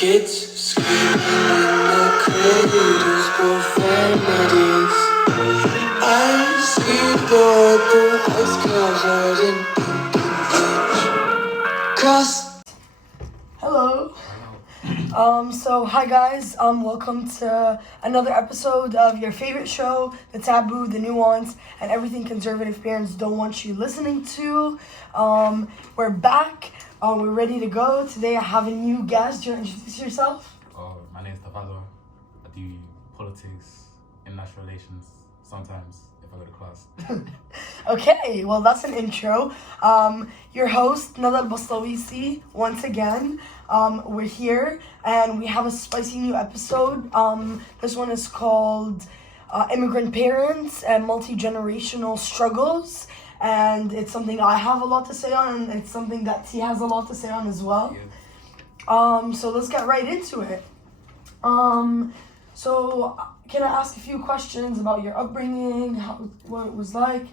Kids screaming in the cradles, profanities. I see the ice covered in cross. Hello. So hi guys, welcome to another episode of your favorite show, The Taboo, The Nuance, and everything conservative parents don't want you listening to. We're back. We're ready to go. Today I have a new guest. Do you want to introduce yourself? My name is Tafazo. I do politics, international relations, sometimes if I go to class. Okay, well that's an intro. Your host, Nadal Bastawisi, once again. We're here and we have a spicy new episode. This one is called Immigrant Parents and Multi-Generational Struggles. And it's something I have a lot to say on, and it's something that T has a lot to say on as well. Yeah. So let's get right into it. So can I ask a few questions about your upbringing, what it was like?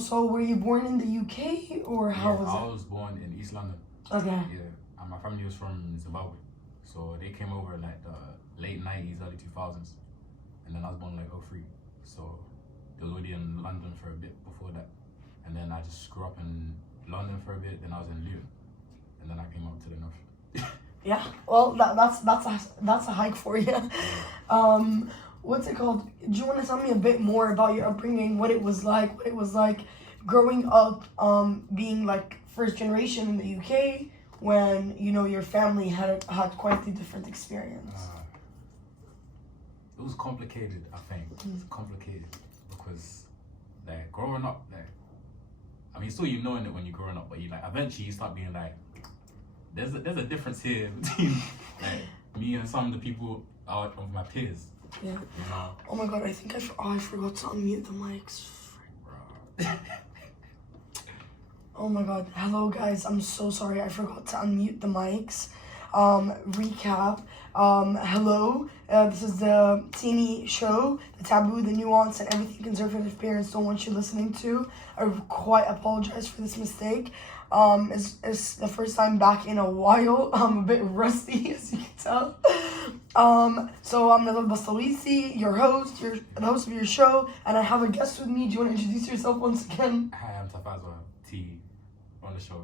So were you born in the UK or how was it? I was born in East London. Okay. Yeah, and my family was from Zimbabwe. So they came over in like the late 90s, early 2000s. And then I was born in like 03. So they was already in London for a bit before that. And then I just grew up in London for a bit, then I was in Luton. And then I came up to the north. Yeah, well, that's a hike for you. What's it called? Do you want to tell me a bit more about your upbringing, what it was like growing up, being like first generation in the UK when, you know, your family had quite a different experience? It was complicated, I think. It's complicated because like growing up, like, I mean, still you knowing it when you're growing up, but you like eventually you start being like, there's a difference here between like me and some of the people out of my peers. Yeah. You know? Oh my god, I think I forgot to unmute the mics. Oh my god. Hello guys, I'm so sorry I forgot to unmute the mics. Recap. Hello. This is the TNE show, The Taboo, The Nuance, and everything conservative parents don't want you listening to. I quite apologize for this mistake. It's the first time back in a while. I'm a bit rusty, as you can tell. So I'm Nadal Bastawisi, your host, the host of your show, and I have a guest with me. Do you want to introduce yourself once again? Hi, I'm Tafazo T on the show.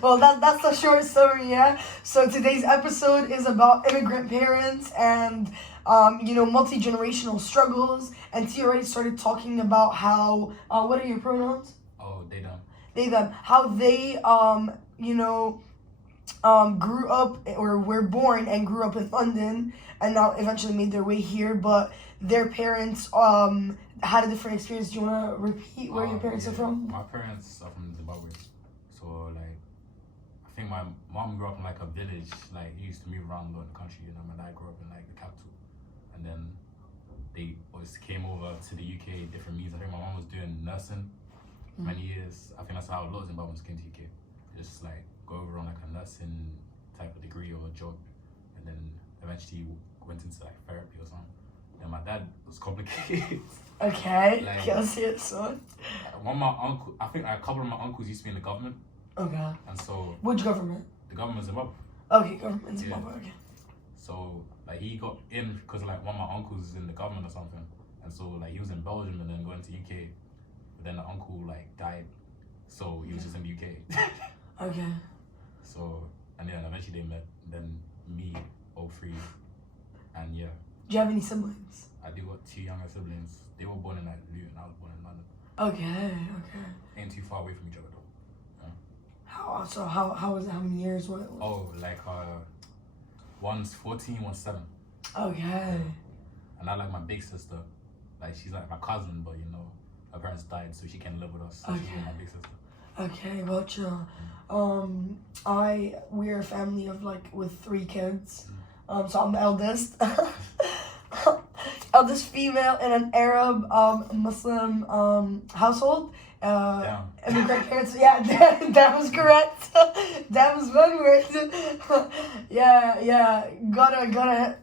Well, that's the short summary, yeah? So today's episode is about immigrant parents and, multi-generational struggles. And T already started talking about how, what are your pronouns? Oh, they done. They, them. How they, grew up or were born and grew up in London and now eventually made their way here, but their parents had a different experience. Do you want to repeat where your parents are from? My parents are from Zimbabwe. So, like, I think my mom grew up in, like, a village. Like, he used to move around a lot in the country, you know, and I grew up in, like, the capital. And then they always came over to the UK, different means. I think my mom was doing nursing for many years. I think that's how a lot of Zimbabweans came to UK. They just, like, go over on, like, a nursing type of degree or a job. And then eventually went into, like, therapy or something. And my dad was complicated. Okay, like, can I see it, son? I think a couple of my uncles used to be in the government. Okay. And so... Which government? The government of Zimbabwe. Okay, government Zimbabwe, Yeah. okay. So, like, he got in because, like, one of my uncles is in the government or something. And so, like, he was in Belgium and then going to UK. But then the uncle, like, died. So, he was just in the UK. Okay. So, and then eventually they met. Then me, all three. And yeah. Do you have any siblings? I do got two younger siblings. They were born in, like, Luton. I was born in London. Okay. Ain't too far away from each other, though. How was it? How many years? What? Oh, like, one's 14, one's 7. Okay. And I like my big sister. Like, she's like my cousin, but, you know, her parents died, so she can't live with us. So she's like my big sister. Okay, gotcha. We're a family of with 3 kids. So I'm the eldest. Eldest female in an Arab Muslim household. Immigrant parents. Yeah, that was correct. That was one word. Yeah. Gotta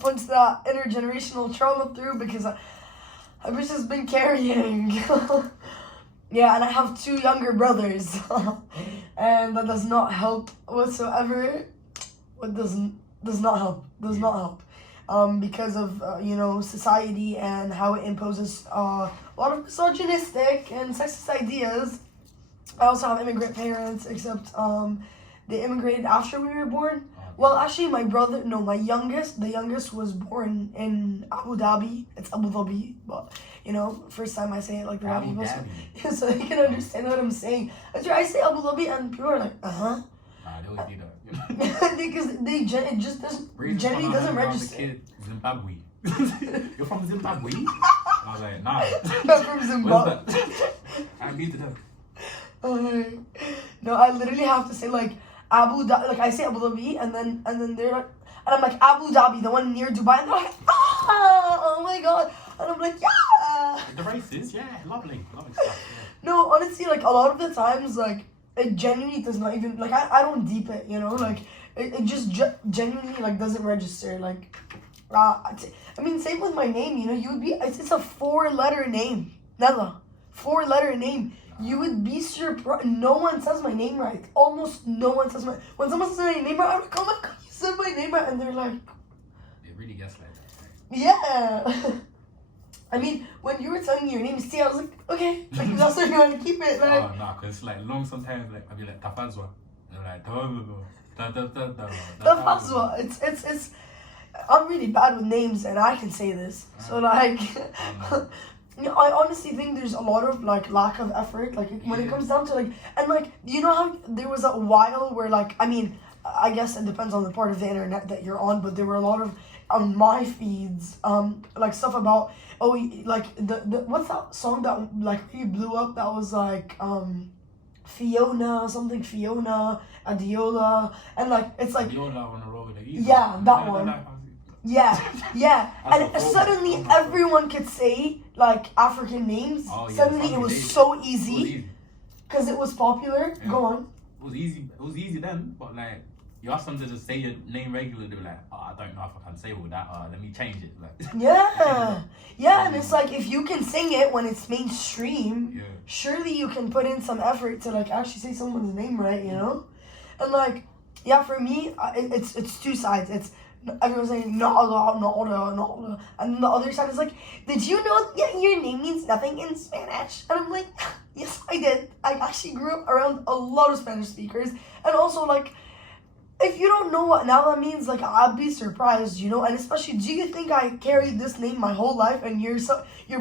punch that intergenerational trauma through because I've just been carrying. Yeah, and I have 2 younger brothers, and that does not help whatsoever. what does not help. Does not help. Because of society and how it imposes a lot of misogynistic and sexist ideas. I also have immigrant parents, except they immigrated after we were born. Well, actually, my youngest was born in Abu Dhabi. It's Abu Dhabi, but first time I say it like the white people, so they can understand what I'm saying. After I say Abu Dhabi, and people are like, Nah, they always do that. because it just generally doesn't register. Zimbabwe. You're from Zimbabwe? I was like, nah. I'm from Zimbabwe. I need to know. No, I literally have to say like Abu Dhabi, like I say Abu Dhabi, and then they're like, and I'm like Abu Dhabi, the one near Dubai, and they're like, oh my god, and I'm like, yeah. The races, yeah, lovely stuff. Yeah. No, honestly, like a lot of the times, like it genuinely does not even like I don't deep it, like it just genuinely like doesn't register. Like, I mean, same with my name, you would be it's a 4-letter name, Nella, 4-letter name. You would be surprised. No one says my name right. Almost no one says when someone says my name right, I'm like, oh my god, you said my name right, and they're like, it really gets like that, right? Yeah. I mean, when you were telling me your name, see, I was like, okay, like that's what you want to keep it, like. Oh no, cause it's like long sometimes, like I'll be like Tafazwa, and I'm like Tafazwa. It's. I'm really bad with names, and I can say this. So like. I honestly think there's a lot of like lack of effort, like when it comes down to like, and like how there was a while where like, I mean, I guess it depends on the part of the internet that you're on, but there were a lot of on my feeds like stuff about like the what's that song that like really blew up that was like Fiona Adiola, and like it's like Adiola on the road, yeah, that one. Yeah, and suddenly everyone could say like African names. Suddenly it was so easy because it was popular. Yeah. Go on. It was easy then, but like you ask them to just say your name regularly, they're like, oh, I don't know if I can say all that. Let me change it. Like, yeah, and it's like if you can sing it when it's mainstream, surely you can put in some effort to like actually say someone's name right, And like, yeah, for me, it's two sides. It's everyone's saying no, and the other side is like, did you know that your name means nothing in Spanish? And I'm like, yes, I did. I actually grew up around a lot of Spanish speakers, and also like, if you don't know what now that means, like I'd be surprised, and especially, do you think I carried this name my whole life, and you're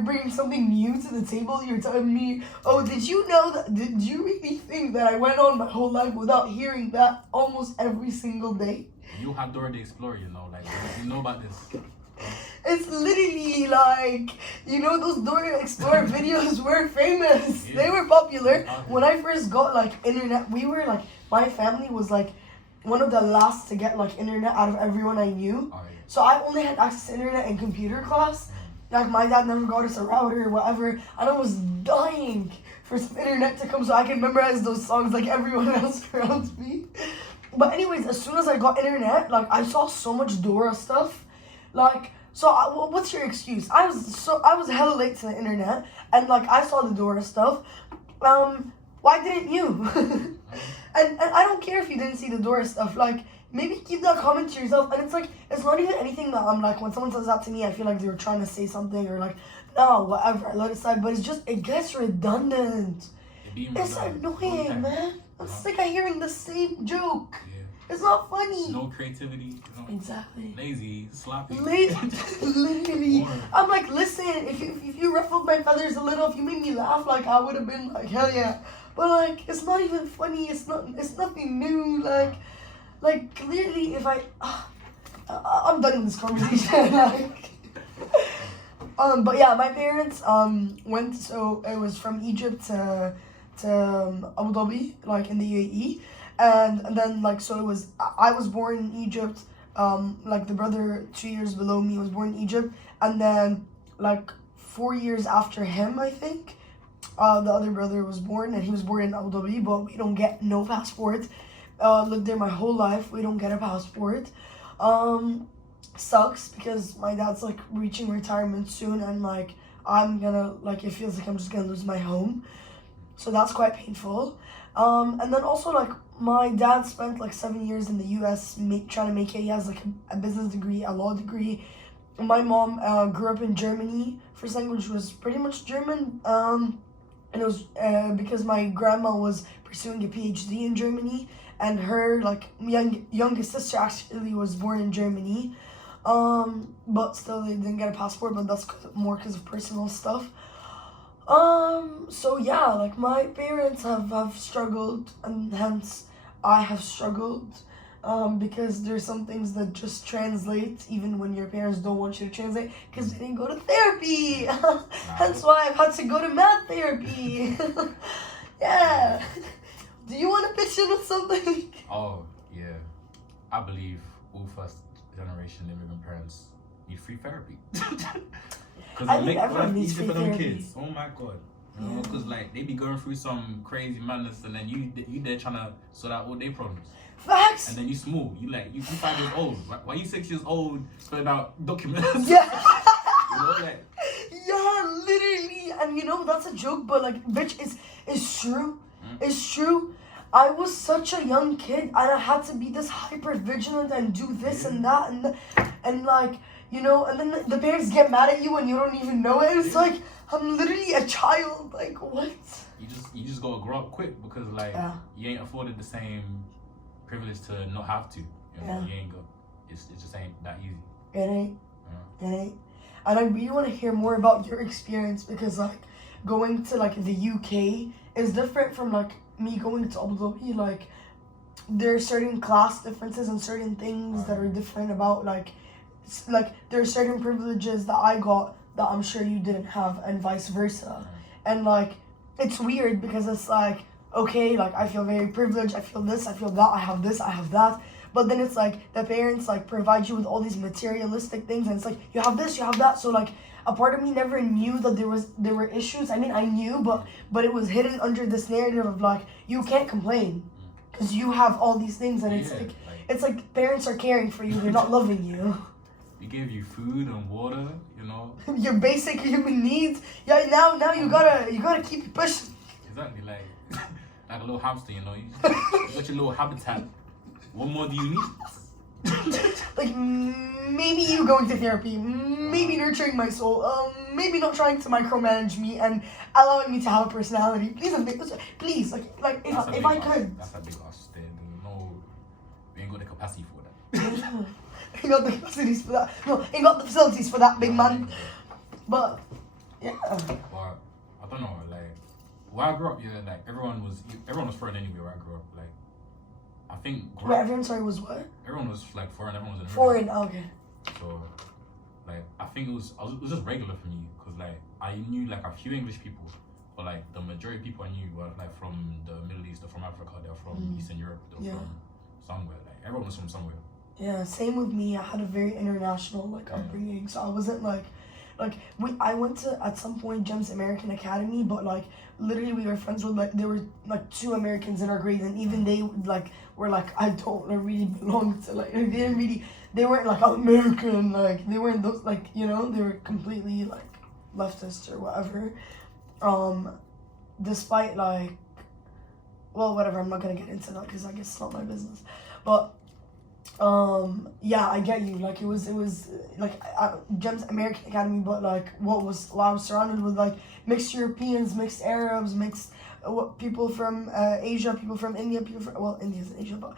bringing something new to the table? You're telling me, oh, did you know that? Did you really think that I went on my whole life without hearing that almost every single day? You had Dora the Explorer, like you know about this. It's literally like, those Dora the Explorer videos were famous. Yeah. They were popular. When I first got like internet, we were like, my family was like one of the last to get like internet out of everyone I knew. Oh, yeah. So I only had access to internet in computer class. Like my dad never got us a router or whatever, and I was dying for some internet to come so I can memorize those songs like everyone else around me. But anyways, as soon as I got internet, like I saw so much Dora stuff, like what's your excuse? I was hella late to the internet, and like I saw the Dora stuff. Why didn't you? and I don't care if you didn't see the Dora stuff. Like maybe keep that comment to yourself. And it's like it's not even anything that I'm like when someone says that to me, I feel like they were trying to say something or like no whatever. I let it slide. But it's just it gets redundant. It's annoying, man. I'm sick of hearing the same joke. Yeah. It's not funny. No creativity. Exactly. Lazy, sloppy. Literally. I'm like, listen, if you ruffled my feathers a little, if you made me laugh, like I would have been like, hell yeah. But like, it's not even funny. It's nothing new. Like clearly, if I'm done with this conversation. Like. But yeah, my parents went. So it was from Egypt to Abu Dhabi, like in the UAE, and then like so it was. I was born in Egypt. Like the brother 2 years below me was born in Egypt, and then like 4 years after him, I think, the other brother was born, and he was born in Abu Dhabi. But we don't get no passport. Lived there my whole life. We don't get a passport. Sucks because my dad's like reaching retirement soon, and like I'm gonna like it feels like I'm just gonna lose my home. So that's quite painful. And then also like my dad spent like 7 years in the U.S. Trying to make it. He has like a business degree, a law degree. My mom grew up in Germany. First language was pretty much German. And it was because my grandma was pursuing a PhD in Germany, and her like youngest sister actually was born in Germany. But still they didn't get a passport, but that's more because of personal stuff. So yeah, like my parents have struggled, and hence I have struggled. Because there's some things that just translate even when your parents don't want you to translate because they didn't go to therapy. Hence why I've had to go to math therapy. Yeah. Do you want to pitch in with something? Oh, yeah. I believe all first generation immigrant parents need free therapy. Because I it think makes everyone life needs easier free for them therapy. kids. Oh my god. You know, Yeah. because like they be going through some crazy madness, and then you there trying to sort out all their problems. Facts. And then you small, you 5 years old. Why you 6 years old filling out documents? Yeah. You know, like Yeah, literally. And you know, that's a joke, but like, bitch, it's true. It's true. I was such a young kid, and I had to be this hyper vigilant and do this and that and like, you know, and then the parents get mad at you and you don't even know it. It's like, I'm literally a child. Like, what? you just gotta grow up quick because like you ain't afforded the same privilege to not have to. You know, you ain't go. It just ain't that easy. It ain't. It ain't. And I really want to hear more about your experience, because like going to like the UK is different from like me going to Abu Dhabi. Like there are certain class differences and certain things that are different about like there are certain privileges that I got that I'm sure you didn't have, and vice versa. And like it's weird because it's like, okay, like I feel very privileged, I feel this, I feel that, I have this, I have that. But then it's like the parents like provide you with all these materialistic things, and it's like you have this, you have that. So like a part of me never knew that there were issues. I mean, I knew, but it was hidden under this narrative of like you can't complain because you have all these things, and it's like parents are caring for you, they're not loving you. We gave you food and water, you know. Your basic human needs. Yeah, now you gotta keep pushing. Exactly, like like a little hamster, you know. You got your little habitat. What more do you need? Like maybe you going to therapy, maybe nurturing my soul, maybe not trying to micromanage me and allowing me to have a personality. Please, like if I could. That's a big ask. No, we ain't got the capacity for that. Ain't got the facilities for that. No, ain't got the facilities for that, big man. But yeah. But I don't know, like where I grew up, yeah, like everyone was foreign anyway. Where I grew up, like I think. Wait, everyone sorry was what? Everyone was like foreign. Everyone was in foreign. Okay. So, like I think it was just regular for me because like I knew like a few English people, but like the majority of people I knew were like from the Middle East, they're from Africa, they're from Eastern Europe, they're from somewhere. Like everyone was from somewhere. Yeah, same with me. I had a very international like upbringing, so I wasn't like I went to at some point Jem's American Academy, but like literally we were friends with like there were like 2 Americans in our grade, and even they like were like I don't really belong to they weren't like American, like they weren't those like, you know, they were completely like leftist or whatever. Despite like, well, whatever, I'm not gonna get into that because I guess it's not my business, but. Yeah, I get you. Like it was like Jem's American Academy, but like I was surrounded with like mixed Europeans, mixed Arabs, mixed people from Asia, people from India, people from India's in Asia, but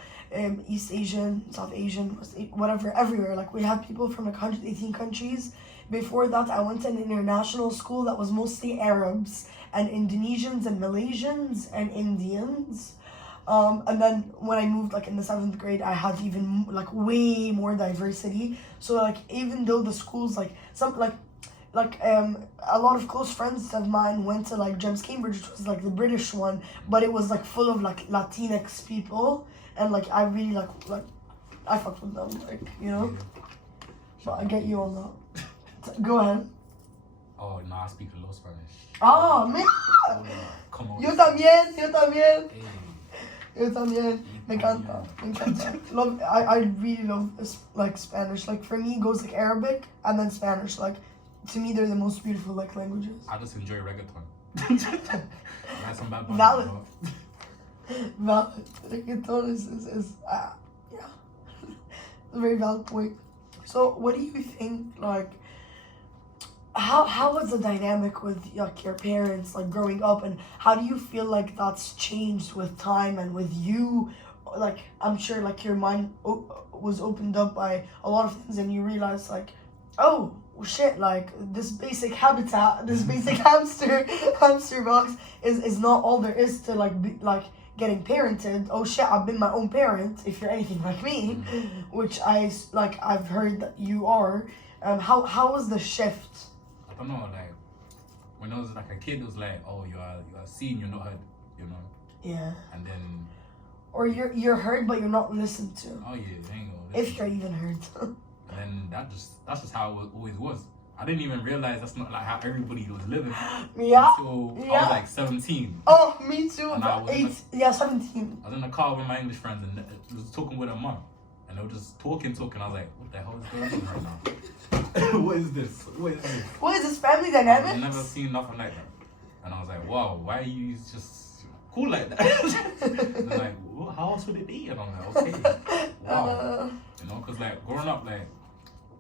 East Asian, South Asian, whatever, everywhere. Like we had people from like 118 countries. Before that, I went to an international school that was mostly Arabs and Indonesians and Malaysians and Indians. And then when I moved like in the 7th grade, I had even like way more diversity. So like even though the schools like some like a lot of close friends of mine went to like James Cambridge, which was like the British one, but it was like full of like Latinx people, and like I really like I fucked with them, like, you know. But I get you on that. Go ahead. Oh no, I speak a little Spanish. Oh man. Come on. Yo también. Hey. Yo también. Me encanta. I really love like Spanish. Like for me, it goes like Arabic and then Spanish. Like to me, they're the most beautiful like languages. I just enjoy reggaeton. That's some bad bunny, Valid. bro. Valid. Reggaeton is yeah, a very valid point. So what do you think, like, how was the dynamic with like your parents, like growing up, and how do you feel like that's changed with time and with you? Like, I'm sure like your mind was opened up by a lot of things, and you realized like, oh shit, like this basic habitat, this basic hamster box is not all there is to like be, like getting parented. Oh shit, I've been my own parent if you're anything like me, which I've heard that you are. How was the shift? I don't know, like when I was like a kid, it was like, oh, you're seen, you're not heard, you know. Yeah. And then, Or you're heard but you're not listened to. oh yeah, there you go. If you're even heard. And then that's just how it always was. I didn't even realize that's not like how everybody was living Yeah. until I Yeah. was like 17. Oh, me too. And I was 17. I was in the car with my English friends and was talking with her mum. And they were just talking. I was like, what the hell is going on right now? What is this? What is this family I've dynamic? never seen nothing like that. And I was like, wow, why are you just cool like that? And they're like, well, how else would it be? And I'm like, okay, wow. You know, because like growing up, like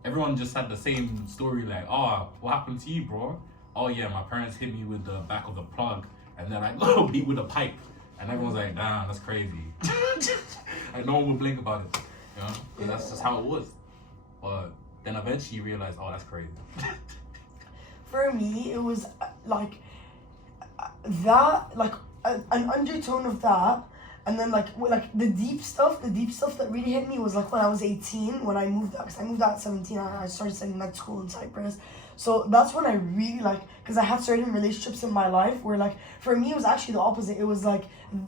everyone just had the same story. Like, oh, what happened to you, bro? Oh yeah, my parents hit me with the back of the plug, and then I got beat with a pipe. And everyone's like, damn, that's crazy. Like no one would blink about it, you know, because that's just how it was. But then eventually you realize, oh, that's crazy. For me, it was like that, like an undertone of that, and then like the deep stuff that really hit me was like when I was 18, when I moved out, because I moved out at 17, I started studying med school in Cyprus. So that's when I really like, because I had certain relationships in my life where like, for me, it was actually the opposite. It was like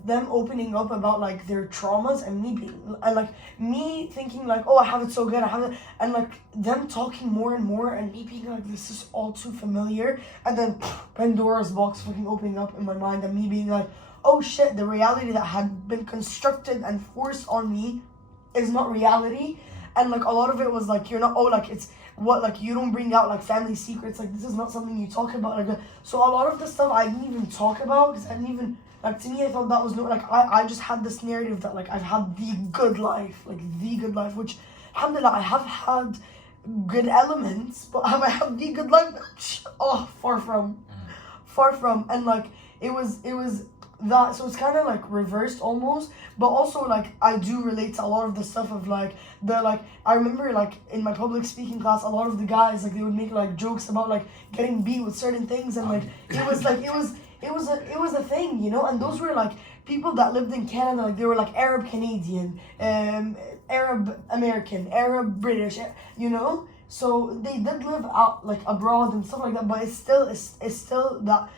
them opening up about like their traumas and me being, and like me thinking like, oh, I have it so good, I have it, and like them talking more and more, and me being like, this is all too familiar, and then Pandora's box fucking opening up in my mind, and me being like, oh shit, the reality that had been constructed and forced on me is not reality. And like a lot of it was like, you're not, oh, like it's what, like you don't bring out like family secrets, like this is not something you talk about, like so a lot of the stuff I didn't even talk about, because I didn't even, like to me I thought that was no, like I just had this narrative that like I've had the good life, which alhamdulillah I have had good elements, but have I had the good life? Oh, far from, and like it was that, so it's kind of like reversed almost, but also like I do relate to a lot of the stuff of like the, like I remember like in my public speaking class, a lot of the guys like they would make like jokes about like getting beat with certain things, and like it was like it was a thing, you know, and those were like people that lived in Canada, like they were like Arab Canadian, Arab American, Arab British, you know, so they did live out like abroad and stuff like that, but it's still that.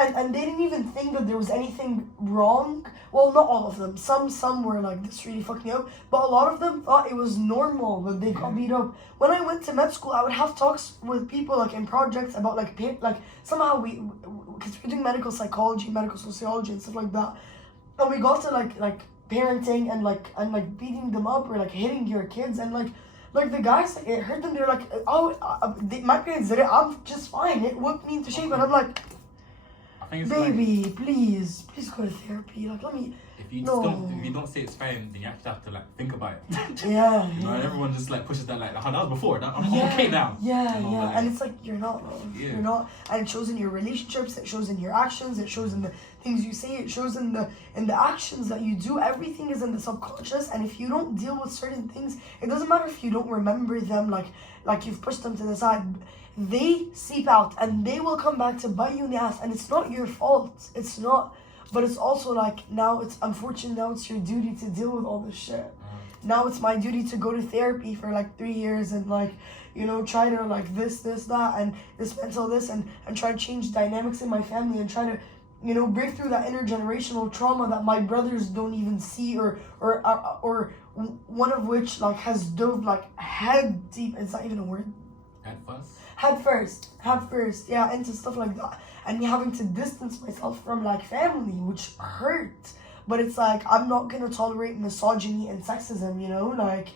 And they didn't even think that there was anything wrong. Well, not all of them. Some were like, this really fucked me up. But a lot of them thought it was normal that they got beat up. When I went to med school, I would have talks with people like in projects about like somehow because we're doing medical psychology, medical sociology and stuff like that. And we got to like parenting and like beating them up or like hitting your kids, and like the guys, like, it hurt them. They're like, oh, my parents did it. I'm just fine. It whipped me into shape, and I'm like, baby, like, please go to therapy. Like, let me. If you don't say it's fine, then you actually have to like think about it. Yeah. You know, and everyone just like pushes that like, oh, that was before. I'm okay now. Yeah, you know, yeah. like, And it's like you're not. Yeah. You're not. And it shows in your relationships. It shows in your actions. It shows in the things you say. It shows in the actions that you do. Everything is in the subconscious. And if you don't deal with certain things, it doesn't matter if you don't remember them. Like you've pushed them to the side. They seep out and they will come back to bite you in the ass, and it's not your fault. It's not, but it's also like now it's unfortunate. Now it's your duty to deal with all this shit. Now it's my duty to go to therapy for like 3 years and like, you know, try to like this, that, and dismantle this and try to change dynamics in my family and try to, you know, break through that intergenerational trauma that my brothers don't even see or one of which like has dove like head deep. It's not even a word. Head first, yeah, into stuff like that, and me having to distance myself from like family, which hurt. But it's like I'm not gonna tolerate misogyny and sexism, you know. Like,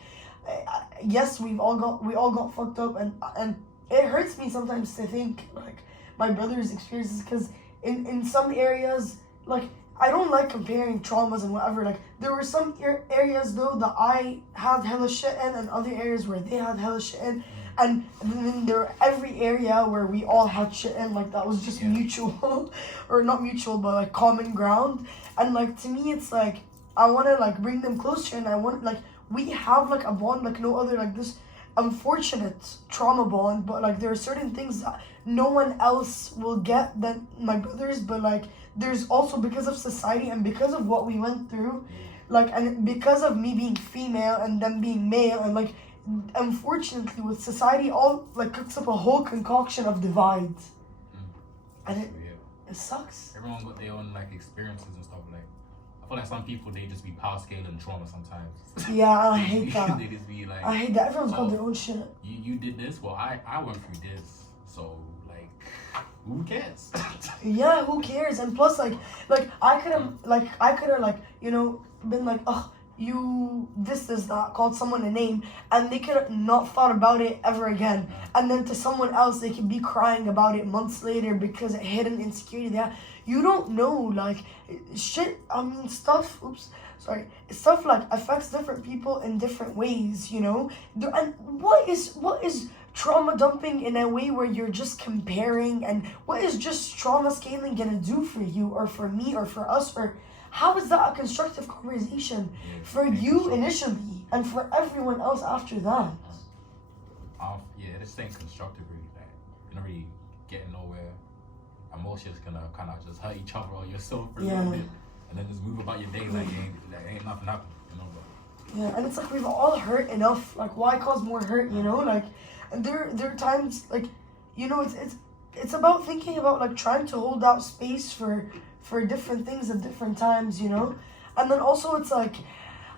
yes, we all got fucked up, and it hurts me sometimes to think like my brother's experiences, because in some areas, like, I don't like comparing traumas and whatever. Like, there were some areas though that I had hella shit in, and other areas where they had hella shit in, and then there were every area where we all had shit in. Like, that was just mutual, or not mutual, but like common ground. And like, to me, it's like I want to like bring them closer, and I want, like, we have like a bond like no other, like this unfortunate trauma bond, but like there are certain things that no one else will get than my brothers. But like, there's also, because of society and because of what we went through, like, and because of me being female and them being male, and like, unfortunately with society, all like cooks up a whole concoction of divides, and it sucks. Everyone got their own like experiences and stuff. Like, I feel like some people, they just be power scaling trauma sometimes. Yeah, I hate that. They just be like, I hate that. Everyone's got their own shit. You did this, well I went through this, so like, who cares? Yeah, who cares? And plus, like I could have like, you know, been like, oh, you this that, called someone a name, and they could have not thought about it ever again. And then to someone else, they could be crying about it months later because it hit an insecurity there. You don't know, like, shit. I mean, stuff like affects different people in different ways, you know. And what is trauma dumping in a way where you're just comparing, and what is just trauma scaling gonna do for you or for me or for us? Or how is that a constructive conversation for you initially and for everyone else after that? This ain't constructive really. Like, you're not really getting nowhere. Emotions gonna kind of just hurt each other or yourself for a little bit, and then just move about your day like ain't nothing happened, you know. But yeah, and it's like we've all hurt enough. Like, why cause more hurt, you know? Like, and there are times, like, you know, it's about thinking about like trying to hold out space for different things at different times, you know. And then also, it's like,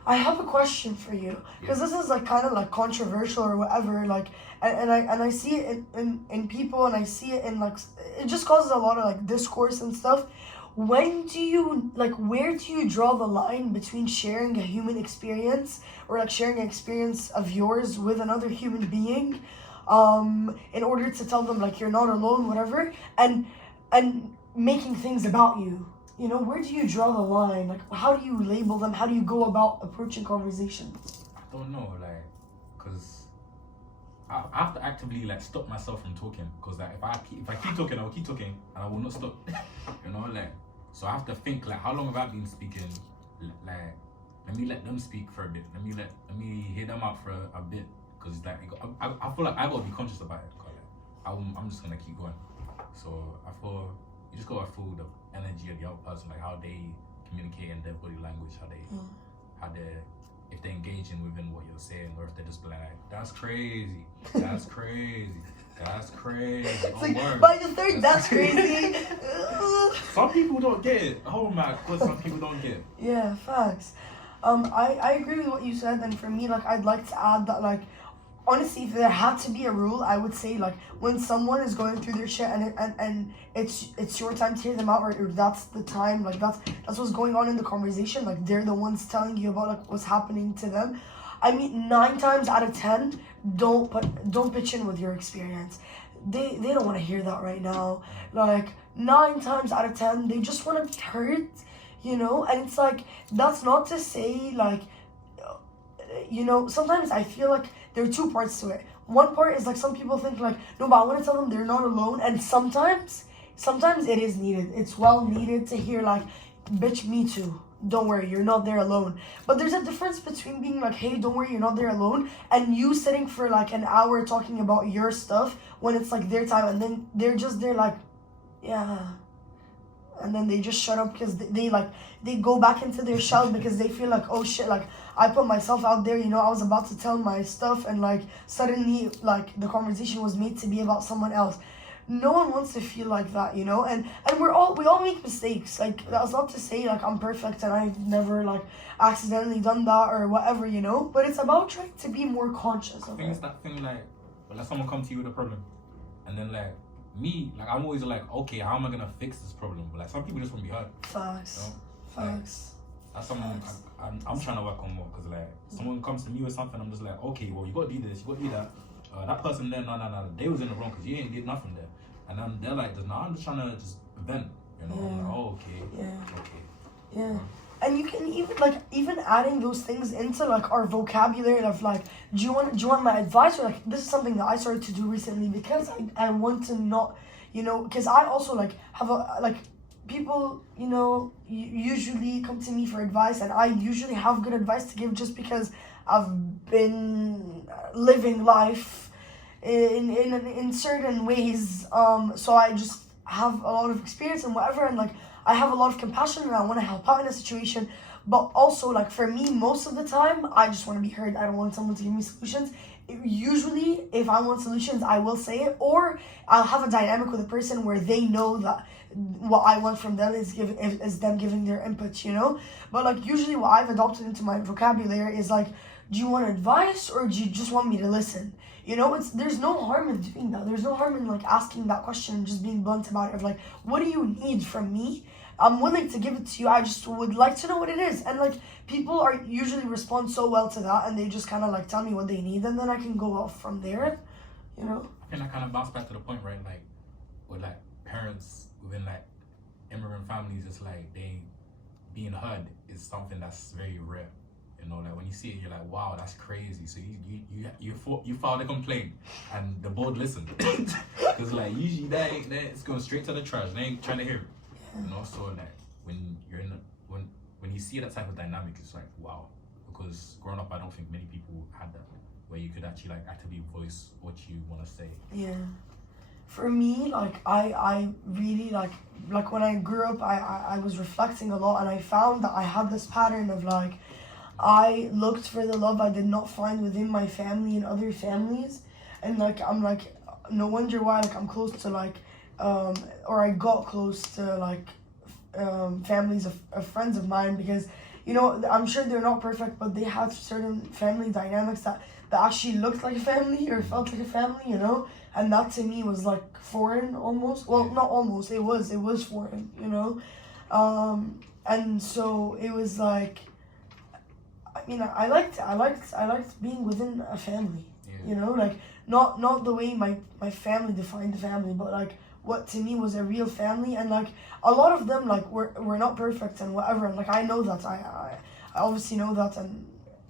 I have a question for you, because this is like kind of like controversial or whatever, like, and I see it in people, and I see it in like, it just causes a lot of like discourse and stuff. When do you, like, where do you draw the line between sharing a human experience, or like sharing an experience of yours with another human being, in order to tell them like you're not alone, whatever, and making things about you? You know, where do you draw the line? Like, how do you label them? How do you go about approaching conversations? I don't know, like, cause I have to actively like stop myself from talking, cause like if I keep talking, I will keep talking, and I will not stop. You know, like, so I have to think like, how long have I been speaking? Like, let me let them speak for a bit. Let me hear them out for a bit, cause like I feel like I gotta be conscious about it. Cause like, I'm just gonna keep going. So I feel you just gotta feel the energy of the other person, like how they communicate in their body language, how they if they're engaging within what you're saying, or if they're just like, that's crazy, that's crazy, that's crazy. It's like, by the third, that's crazy. Some people don't get it. Oh my god, some people don't get it. Yeah, facts. I agree with what you said, and for me, like, I'd like to add that, like, honestly, if there had to be a rule, I would say, like, when someone is going through their shit and it's your time to hear them out, or that's the time, like, that's what's going on in the conversation, like, they're the ones telling you about like what's happening to them. I mean, 9 times out of 10, don't pitch in with your experience. They don't want to hear that right now. Like, 9 times out of 10, they just want to be heard, you know. And it's like, that's not to say, like, you know, sometimes I feel like there are 2 parts to it. One part is like, some people think like, no, but I want to tell them they're not alone. And sometimes it is needed. It's well needed to hear like, bitch, me too. Don't worry, you're not there alone. But there's a difference between being like, hey, don't worry, you're not there alone, and you sitting for like an hour talking about your stuff when it's like their time, and then they're like, yeah. And then they just shut up because they go back into their shell because they feel like, oh shit, like, I put myself out there, you know, I was about to tell my stuff, and like suddenly like the conversation was made to be about someone else. No one wants to feel like that, you know, and we all make mistakes. Like, that's not to say like I'm perfect and I've never like accidentally done that or whatever, you know, but it's about trying to be more conscious of I think it's that thing like, when like someone comes to you with a problem, and then like me, like, I'm always like, okay, how am I gonna fix this problem? But like, some people just want to be heard. Facts. You know? Facts. Like, that's something I'm trying to work on more, because like, someone comes to me with something, I'm just like, okay, well, you gotta do this, you gotta do that. That person there, no, they was in the wrong because you ain't did nothing there. And then they're like, no, I'm just trying to just vent. You know, I'm like, oh, okay, Yeah. okay. Yeah. And you can even adding those things into like our vocabulary of like, do you want my advice, or like this is something that I started to do recently because I want to not, because I also like have a like people usually come to me for advice, and I usually have good advice to give just because I've been living life in certain ways. So I just have a lot of experience and whatever, and like I have a lot of compassion and I want to help out in a situation. But also, like, for me, most of the time, I just want to be heard. I don't want someone to give me solutions. Usually, if I want solutions, I will say it, or I'll have a dynamic with a person where they know that what I want from them is them giving their input, But like usually, what I've adopted into my vocabulary is like, do you want advice or do you just want me to listen? There's no harm in doing that. There's no harm in like asking that question and just being blunt about it. Of like, what do you need from me? I'm willing to give it to you. I just would like to know what it is. And like people are usually respond so well to that, and they just kind of like tell me what they need, and then I can go off from there. I think that kind of bounce back to the point, right? Like with like parents within like immigrant families, it's like they being heard is something that's very rare. Like when you see it, you're like, wow, that's crazy. So you filed a complaint and the board listened, because like usually it's going straight to the trash. They ain't trying to hear it. So like when you're when you see that type of dynamic, it's like wow. Because growing up, I don't think many people had that, where you could actually like actively voice what you want to say. Yeah. For me, like I really like when I grew up, I was reflecting a lot, and I found that I had this pattern of like, I looked for the love I did not find within my family and other families, and like I'm like, no wonder why like I'm close to like or I got close to like families of friends of mine, because I'm sure they're not perfect, but they had certain family dynamics that actually looked like a family or felt like a family, and that to me was like foreign almost. Well, not almost, it was foreign, and so it was like, I mean, I liked being within a family, like not the way my family defined the family, but like what to me was a real family. And like a lot of them like were not perfect and whatever, and like I know that, I obviously know that,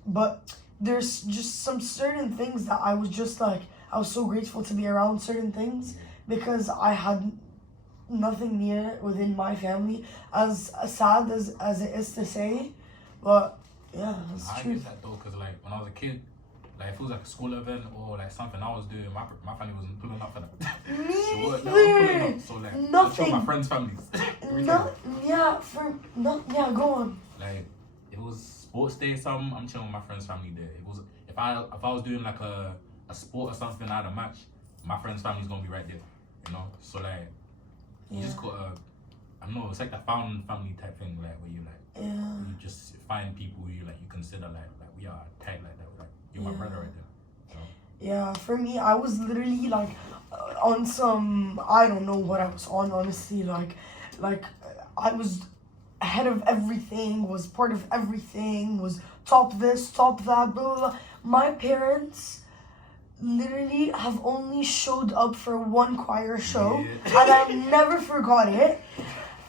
but there's just some certain things that I was just like, I was so grateful to be around certain things, because I had nothing near it within my family, as sad as it is to say, but yeah, it's I true. get that though, because like when I was a kid, like if it was like a school event or like something I was doing, my family wasn't pulling up for that. Me They weren't neither. pulling up. So like Nothing. I show my friends' families. Go on. Like it was sports day or something, I'm chilling with my friend's family there. It was if I was doing like a sport or something, I had a match, my friend's family's gonna be right there. So like you just gotta, I don't know, it's like the found family type thing, like where you like you just find people who you consider like we are tight like that, like you're my brother right there. Yeah, for me, I was literally like on some, I don't know what I was on, honestly, like I was ahead of everything, was part of everything, was top this, top that, blah, blah, blah. My parents literally have only showed up for one choir show, and I never forgot it.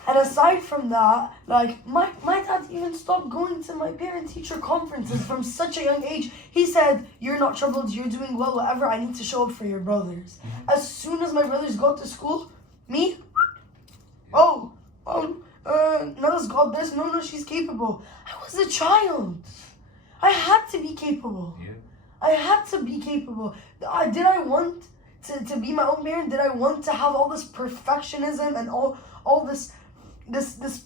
And aside from that, like my dad even stopped going to my parent-teacher conferences from such a young age. He said, "You're not troubled, you're doing well, whatever, I need to show up for your brothers." As soon as my brothers got to school, me, Nella's got this, no, she's capable. I was a child. I had to be capable. I had to be capable. Did I want to be my own parent? Did I want to have all this perfectionism and all this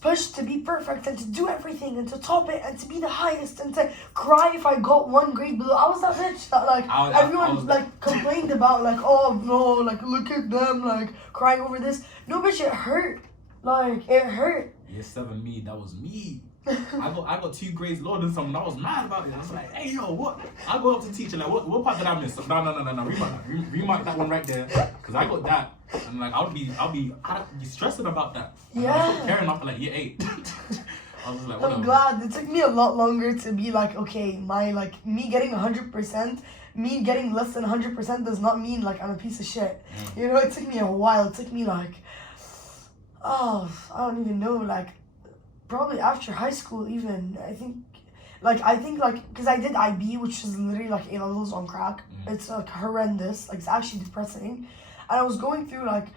push to be perfect and to do everything and to top it and to be the highest and to cry if I got one grade below? I was that bitch that like everyone complained about, like, oh no, like look at them like crying over this. No, bitch, it hurt. Like it hurt. Year 7 me, that was me. I got 2 grades lower than someone. I was mad about it. I was like, hey yo, what? I go up to the teacher like, what part did I miss? No, remark that one right there, because I got that. And like I'd be stressing about that. And I was so caring after like year 8. I was like, I'm glad. It took me a lot longer to be like, okay, me getting 100%, me getting less than 100% does not mean like I'm a piece of shit. It took me a while. It took me like, Oh, I don't even know. Like, probably after high school, even. I think, because I did IB, which is literally like A levels on crack. It's like horrendous. Like, it's actually depressing. And I was going through like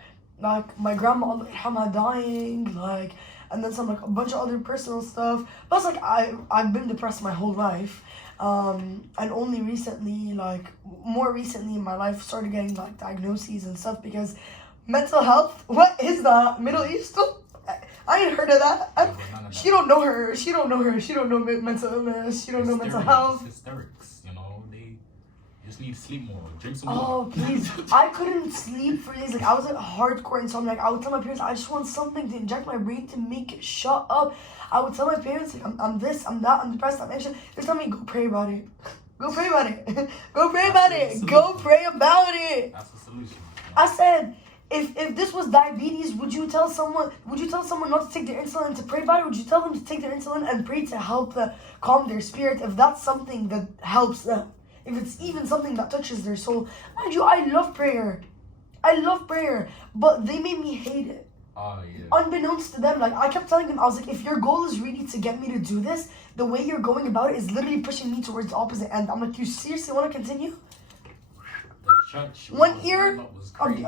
my grandma, Allah yarhamha, dying, like, and then some like a bunch of other personal stuff. Plus, like, I've been depressed my whole life. And only recently, like, more recently in my life, started getting like diagnoses and stuff because mental health. What is that? Middle East? I ain't heard of that. She don't know her. She don't know her. She don't know mental illness. She don't know mental health. Hysterics, you know, they just need to sleep more, drink some Oh, water. please. I couldn't sleep for days. Like, I was like hardcore insomniac. I would tell my parents, I just want something to inject my brain to make it shut up. I would tell my parents, like, I'm this, I'm that, I'm depressed, I'm anxious. They tell me, go pray about it. Go pray about it. Go pray about it. Go pray about it. That's the solution. I said, if this was diabetes, would you tell someone not to take their insulin and to pray about it? Would you tell them to take their insulin and pray to help calm their spirit if that's something that helps them? If it's even something that touches their soul. Mind you, I love prayer. But they made me hate it. Oh, yeah. Unbeknownst to them, like, I kept telling them, I was like, if your goal is really to get me to do this, the way you're going about it is literally pushing me towards the opposite end. I'm like, you seriously want to continue? The church was crazy.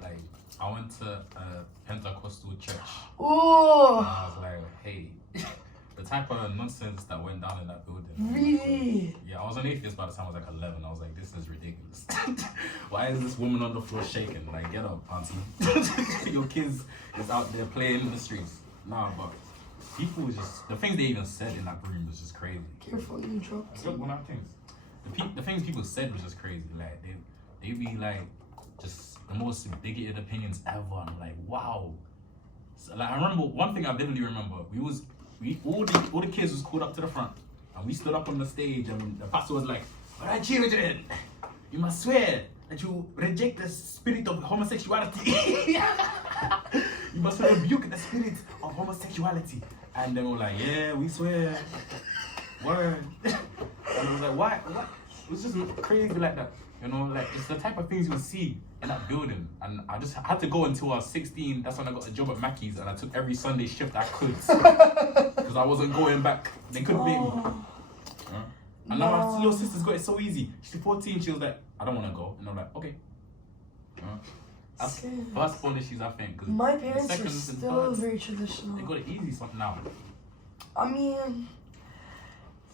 Like, I went to a Pentecostal church. Ooh. And I was like, hey, the type of nonsense that went down in that building. Really? Yeah, I was an atheist by the time I was like 11. I was like, this is ridiculous. Why is this woman on the floor shaking? Like, get up, auntie. Your kids is out there playing in the streets. Nah, but people was just, the things they even said in that room was just crazy. Careful, you dropped. Look, one of the things. The things people said was just crazy. Like, they be like, just the most bigoted opinions ever. I'm like, wow. So, like, I remember one thing I vividly remember. All the kids was called up to the front, and we stood up on the stage, and the pastor was like, "All right, children, you must swear that you reject the spirit of homosexuality. You must rebuke the spirit of homosexuality." And they were like, "Yeah, we swear." Word. And I was like, "Why? What?" It was just crazy like that. You know, like, it's the type of things you would see in that building. And I just had to go until I was 16. That's when I got a job at Mackey's, and I took every Sunday shift I could. Because I wasn't going back. They couldn't make me. And now my little sister's got it so easy. She's 14, she was like, I don't want to go. And I'm like, okay. That's first born issues, I think. Cause my parents are still very traditional. They got it easy now. I mean,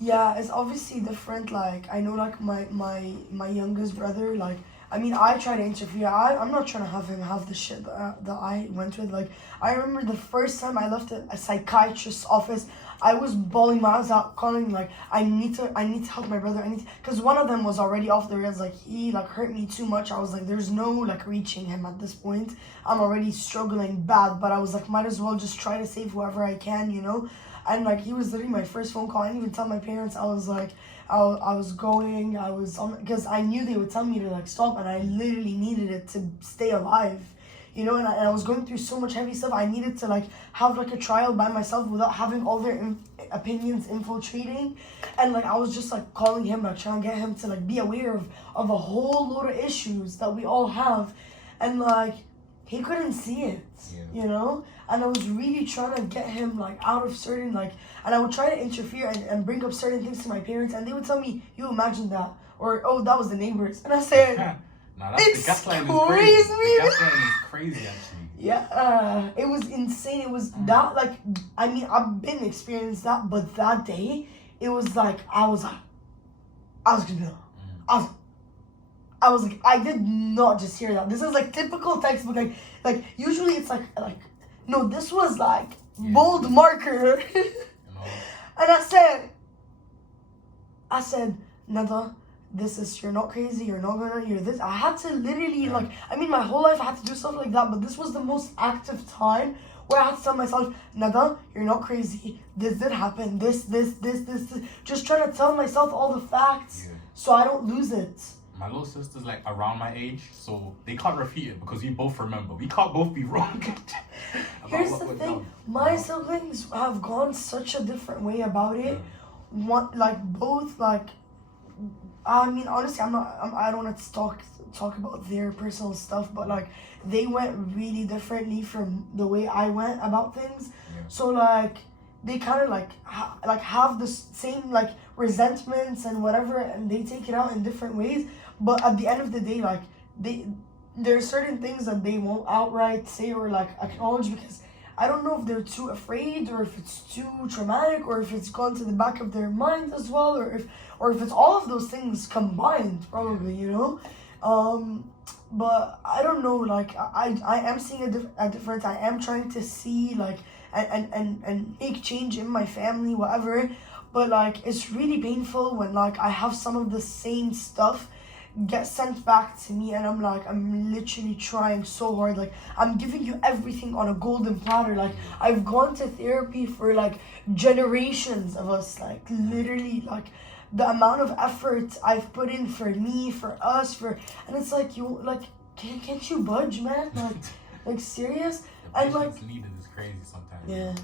yeah, it's obviously different. Like, I know, like, my youngest brother, like, I mean, I try to interfere. I'm not trying to have him have the shit that I went with. Like, I remember the first time I left a psychiatrist's office, I was bawling my eyes out, calling, like, I need to help my brother. Because one of them was already off the rails. Like, he, like, hurt me too much. I was like, there's no, like, reaching him at this point. I'm already struggling bad, but I was like, might as well just try to save whoever I can, you know? And, like, he was literally my first phone call. I didn't even tell my parents. I was like, I was because I knew they would tell me to, like, stop, and I literally needed it to stay alive, you know, and I was going through so much heavy stuff. I needed to, like, have, like, a trial by myself without having all their opinions infiltrating, and, like, I was just, like, calling him, like, trying to get him to, like, be aware of a whole load of issues that we all have, and, like, he couldn't see it, you know, and I was really trying to get him, like, out of certain, like, and I would try to interfere and bring up certain things to my parents, and they would tell me, you imagine that, or, oh, that was the neighbors, and I said, nah, the gaslighting is crazy. The gaslighting is crazy, actually. Yeah, it was insane. It was that, like, I mean, I've been experienced that, but that day, it was like, I was like, I did not just hear that. This is like typical textbook, like usually it's like, no, this was like bold marker. And I said, Nada, you're not crazy, you're not gonna hear this. I had to literally, like, I mean, my whole life I had to do stuff like that, but this was the most active time where I had to tell myself, Nada, you're not crazy, this did happen, this. Just trying to tell myself all the facts so I don't lose it. My little sister's like around my age, so they can't refute it because we both remember. We can't both be wrong. Here's the thing, my siblings have gone such a different way about it. One, like, both, like, I mean, honestly, I don't want to talk about their personal stuff, but like they went really differently from the way I went about things. Yeah. So like they kind of like have the same like resentments and whatever, and they take it out in different ways. But at the end of the day, like there are certain things that they won't outright say or like acknowledge because I don't know if they're too afraid or if it's too traumatic or if it's gone to the back of their mind as well or if it's all of those things combined probably, you know. But I don't know, like I am seeing a difference. I am trying to see like and make change in my family, whatever. But like it's really painful when like I have some of the same stuff get sent back to me and I'm literally trying so hard, like I'm giving you everything on a golden platter. Like I've gone to therapy for like generations of us, like literally like the amount of effort I've put in for me, for us, and it's like you like can't you budge, man? Like serious. The And like patience needed is crazy sometimes. yeah,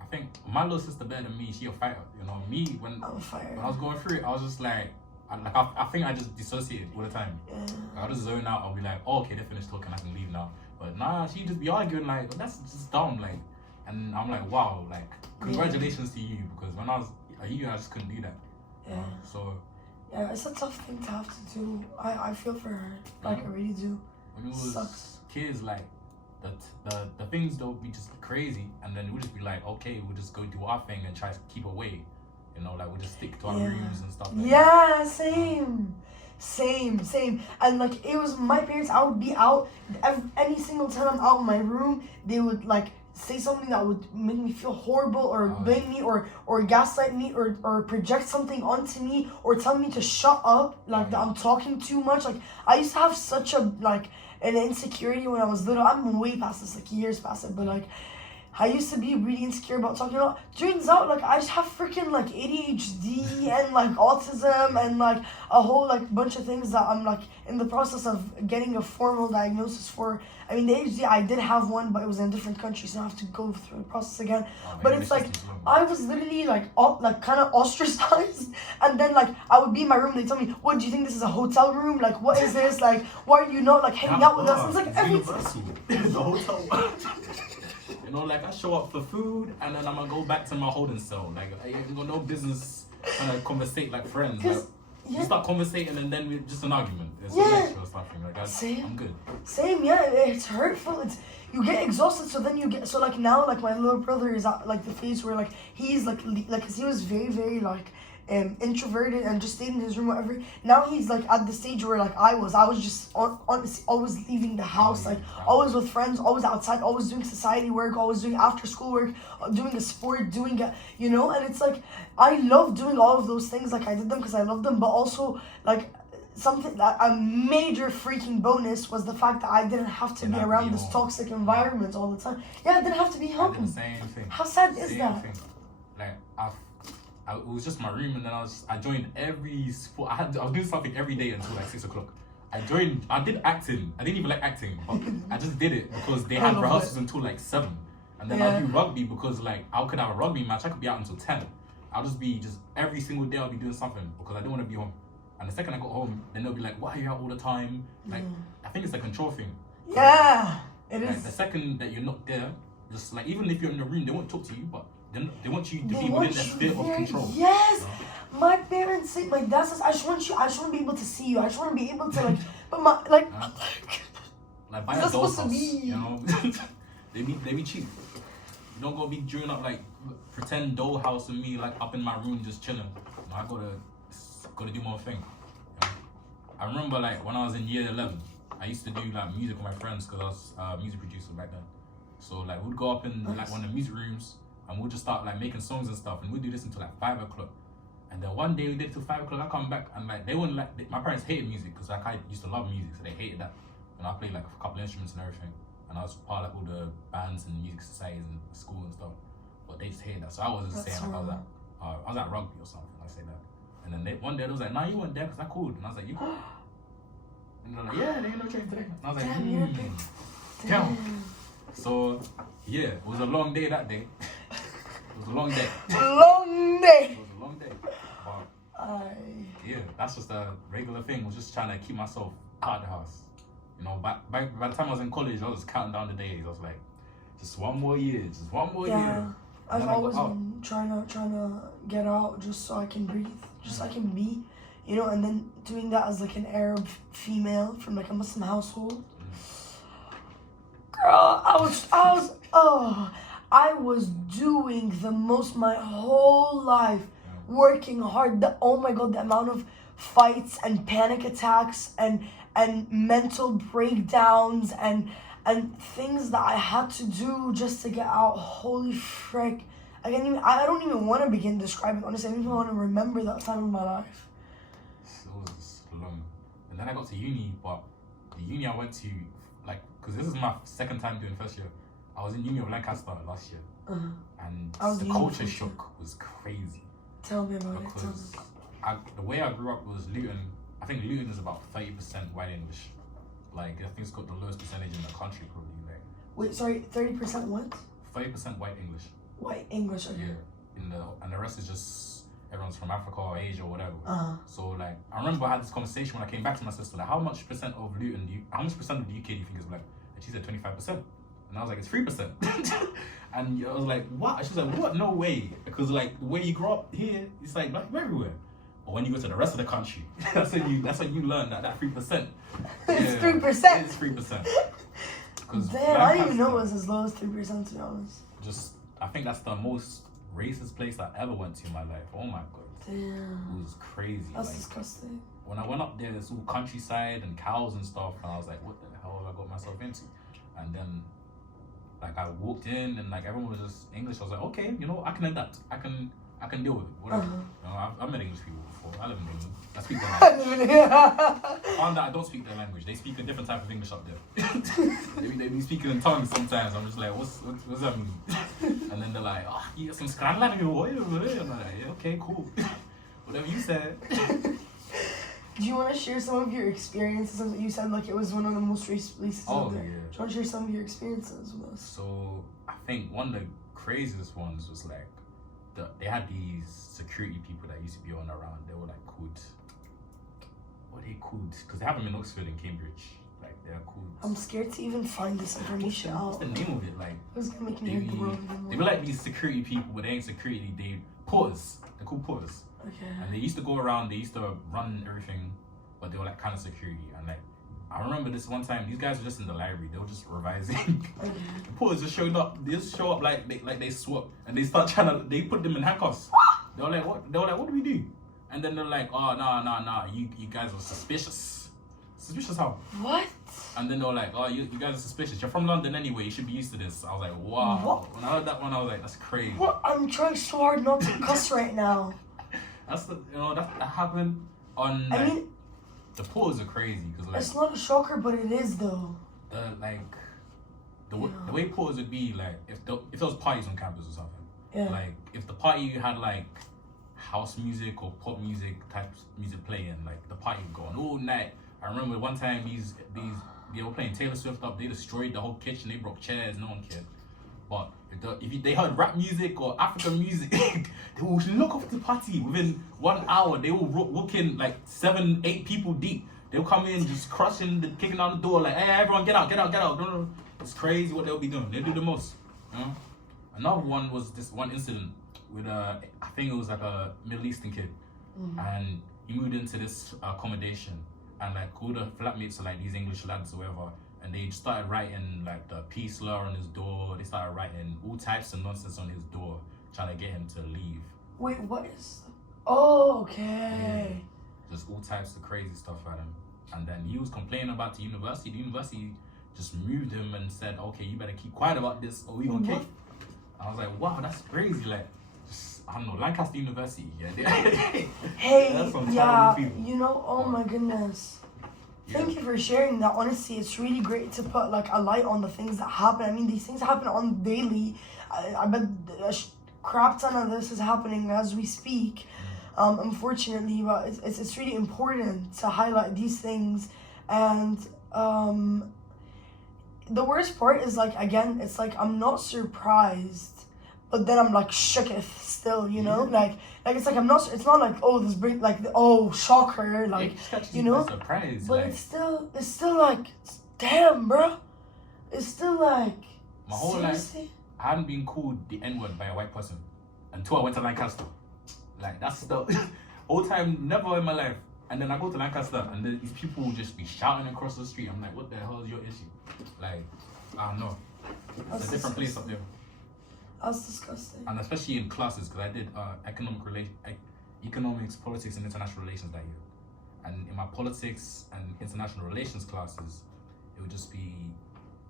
I think my little sister better than me. She a fighter, you know. Me when I'm fired. I was going through it, I was just like, I think I just dissociated all the time. Yeah. I'll just zone out. I'll be like, oh, okay, they finished talking, I can leave now. But nah, she just be arguing like, that's just dumb, like. And I'm like, wow, like, congratulations to you, because when I was a year, I just couldn't do that. Yeah. So. Yeah, it's a tough thing to have to do. I feel for her, like I really do. When it was Sucks. kids, like the things don't be just crazy, and then we'll just be like, okay, we'll just go do our thing and try to keep away. You know, like we'll just stick to our rooms and stuff like yeah, that. same. And like it was my parents, I would be out any single time I'm out in my room, they would like say something that would make me feel horrible or blame me or gaslight me or project something onto me or tell me to shut up, like that I'm talking too much. Like I used to have such a like an insecurity when I was little. I'm way past this, like years past it, but like I used to be really insecure about talking a lot. Turns out, like, I just have freaking, like, ADHD and, like, autism and, like, a whole, like, bunch of things that I'm, like, in the process of getting a formal diagnosis for. I mean, the ADHD, I did have one, but it was in a different country, so I have to go through the process again. But it's, like, I was literally, like, kind of ostracized. And then, like, I would be in my room, they tell me, what, do you think this is a hotel room? Like, what is this? Like, why are you not, like, hanging out with us? It's, like, everything. It's a hotel. You know, like I show up for food and then I'm gonna go back to my holding cell. Like I ain't got no business trying to conversate like friends. Like, you start conversating and then we're just an argument. It's a lecture or something. Like I'm good. Same, yeah. It's hurtful. You get exhausted, so then you get like now like my little brother is at like the phase where like he's like cause he was very very like introverted and just stayed in his room, whatever. Now he's like at the stage where like I was just always leaving the house, like always with friends, always outside, always doing society work, always doing after school work, doing a sport, doing a, you know. And it's like I love doing all of those things, like I did them because I love them, but also like something that a major freaking bonus was the fact that I didn't have to be around this toxic environment all the time. Yeah, I didn't have to be home. The same thing. How sad is that? Thing. Like it was just my room, and then I joined every sport. I was doing something every day until like 6 o'clock. I did acting. I didn't even like acting, but I just did it because they had rehearsals until like 7. And then I'll do rugby because like I could have a rugby match. I could be out until 10. I'll just be every single day I'll be doing something because I don't want to be home. And the second I got home, then they'll be like, why are you out all the time? Like, I think it's a control thing. Yeah, it is. Like, the second that you're not there, just like, even if you're in the room, they won't talk to you, but they want you to be within that sphere of control. Yes! You know? My parents say, my dad says, I just want to be able to see you. I just want to be able to, like, but my, like... like, buy a doll's house, you know? they be cheap. You don't go be drawing up, like, pretend dollhouse with me, like, up in my room just chilling. You know, I gotta do my thing. You know? I remember, like, when I was in year 11, I used to do, like, music with my friends because I was a music producer back then. So, like, we'd go up in, like, one of the music rooms, and we'll just start like making songs and stuff, and we'll do this until like 5 o'clock. And then one day we did it till 5 o'clock. I come back and like they wouldn't like. My parents hated music because like I used to love music, so they hated that. And I played like a couple instruments and everything, and I was part of like all the bands and music societies and school and stuff. But they just hated that, so I wasn't saying like I was at rugby or something. I say that, and then one day they was like, "Nah, you weren't there because I called," and I was like, "You called?" And they're like, "Yeah, they ain't no train today." And I was like, "Damn." So yeah, it was a long day that day. It was a long day. Long day. It was a long day. But yeah, that's just a regular thing. I was just trying to keep myself out of the house. You know, by the time I was in college, I was counting down the days. I was like, just one more year, just one more Yeah. year. I've then I got always out. been trying to get out just so I can breathe, just so I can be, you know, and then doing that as like an Arab female from like a Muslim household. Girl, I was doing the most my whole life, working hard. Oh my God, the amount of fights and panic attacks and mental breakdowns and things that I had to do just to get out. Holy frick. I don't even want to begin describing, honestly. I don't even want to remember that time of my life. It was long. And then I got to uni, but the uni I went to, like, because this is my second time doing first year. I was in uni of Lancaster last year. And the culture shock was crazy. Tell me about it. Because the way I grew up was Luton. I think Luton is about 30% white English. Like, I think it's got the lowest percentage in the country, probably. Like, wait, sorry, 30% what? 30% white English. White English, okay. Yeah. And the rest is just everyone's from Africa or Asia or whatever. So like, I remember I had this conversation when I came back to my sister. Like, how much percent of the UK do you think is black? And she said 25%. And I was like, it's 3%. And I was like, what? She was like, what? No way. Because like the way you grow up here, it's like black everywhere. But when you go to the rest of the country, that's when you learn that 3%. It's 3%. It's 3%. Damn, I didn't even know it was as low as 3%, to be honest. I think that's the most racist place I ever went to in my life. Oh my God. Damn. It was crazy. That's like, disgusting. When I went up there, it's all countryside and cows and stuff, and I was like, what the hell have I got myself into? And then, like, I walked in and like everyone was just English. I was like, okay, you know, I can adapt. I can deal with it. Whatever. You know, I've met English people before. I live in England. I speak their language. I found that I don't speak their language. They speak a different type of English up there. they be speaking in tongues sometimes. I'm just like, what's that mean? And then they're like, oh, you got some Scotland in your way over there. I'm like, yeah, okay, cool. Whatever you said. Do you want to share some of your experiences? You said like it was one of the most racist places out there. Yeah. Do you want to share some of your experiences with us? So I think one of the craziest ones was like, they had these security people that used to be on around. They were like called, what are they called? Because they have them in Oxford and Cambridge. Like they're called. I'm scared to even find this information out. What's the name of it? Like, who's gonna make me hate the world even more? They were like these security people, but they ain't security. They porters. They're called porters. Okay. And they used to go around. They used to run everything, but they were like kind of security. And like, I remember this one time. These guys were just in the library. They were just revising. Okay. The porters just showed up. They just show up like they swap, and they start trying to. They put them in handcuffs. They were like, what? They were like, what do we do? And then they're like, oh, nah. You guys are suspicious. Suspicious how? What? And then they were like, oh, you guys are suspicious. You're from London anyway. You should be used to this. I was like, wow. What? When I heard that one, I was like, that's crazy. What? I'm trying so hard not to cuss right now. That happened on. Like, I mean, the porters are crazy because like. It's not a shocker, but it is though. The way porters would be like if there was parties on campus or something. Yeah. Like if the party had like house music or pop music type music playing, like the party would go on all night. I remember one time they were playing Taylor Swift up. They destroyed the whole kitchen. They broke chairs. No one cared. But if they heard rap music or African music, they will look off the party within 1 hour. They will walk in like 7, 8 people deep. They'll come in just crushing, kicking down the door like, hey, everyone get out. No. It's crazy what they'll be doing. They do the most. You know? Another one was this one incident with I think it was like a Middle Eastern kid, and he moved into this accommodation, and like all the flatmates are like these English lads or whatever. And they started writing like the peace law on his door. They started writing all types of nonsense on his door, trying to get him to leave. Wait, what is? Oh, okay. Yeah. Just all types of crazy stuff at him. And then he was complaining about the university. The university just moved him and said, okay, you better keep quiet about this or we gonna kick. I was like, wow, that's crazy. Like, just, I don't know, Lancaster University. Yeah. Hey, yeah, you know, oh my goodness. Thank you for sharing that. Honestly, it's really great to put like a light on the things that happen. I mean, these things happen on daily. I bet a crap ton of this is happening as we speak, unfortunately. But it's really important to highlight these things. And the worst part is like, again, it's like I'm not surprised, but then I'm like shooketh still, you know, like it's like I'm not. It's not like, oh, this bring like oh, shocker, like, you know, surprise, but like, it's still like, damn, bro, it's still like my whole seriously? life I hadn't been called the N-word by a white person until I went to Lancaster. Like, that's the whole time, never in my life. And then I go to Lancaster and then these people will just be shouting across the street. I'm like, what the hell is your issue? Like, I don't know. It's a different place up there. That's disgusting. And especially in classes, because I did economics, politics, and international relations that year. And in my politics and international relations classes, it would just be